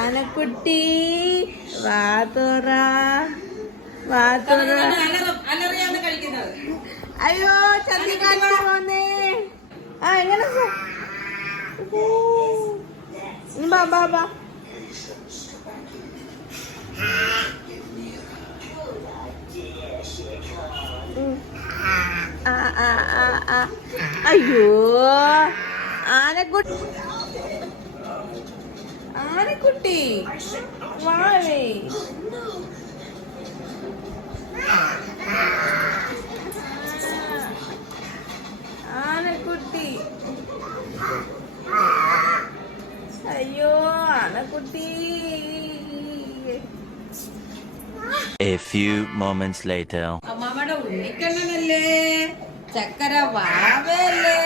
ആനക്കുട്ടി വാതുറ വാതുറ. അയ്യോ ചന്ദ്രികാറ്റ് പോന്നേ. ആ എങ്ങനെ ബാ ബാ ബാ. അയ്യോ ആനക്കുട്ടി ആനക്കുട്ടി വാഴേ. ആനക്കുട്ടി അയ്യോ ആനക്കുട്ടി. A few moments later. അമ്മാമ്മയുടെ ഉണ്ണിക്കണ്ണനല്ലേ, ചക്കര വാവയല്ലേ,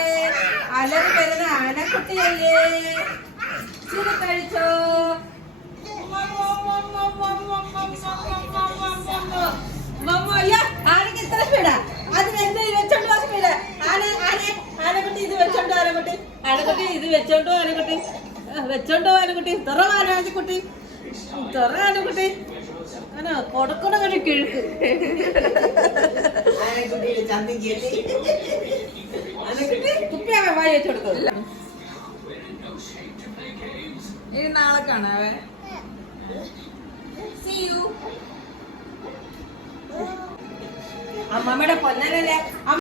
അലറി വരുന്ന ആനക്കുട്ടിയല്ലേ. ഇച്ചിരി കഴിച്ചോ. ആനക്ക് ഇത്ര സ്പീഡാ? അതിനെന്ത് വെച്ചോണ്ട് സ്പീഡ്? ആനക്കുട്ടി ഇത് വെച്ചോണ്ടോ ആനക്കുട്ടി? ആനക്കുട്ടി ഇത് വെച്ചോണ്ടോ ആനക്കുട്ടി? വെച്ചോണ്ടോ ആനക്കുട്ടി? തുറ ആനക്കുട്ടി, തുറ ആനക്കുട്ടി. അങ്ങനെ കൊടുക്കണ കിഴക്ക് കുപ്പിയാ വായി വെച്ചു കൊടുത്തത്. ഇനി നാളെ കാണാവേ. അമ്മമ്മയുടെ പൊന്നനല്ലേ.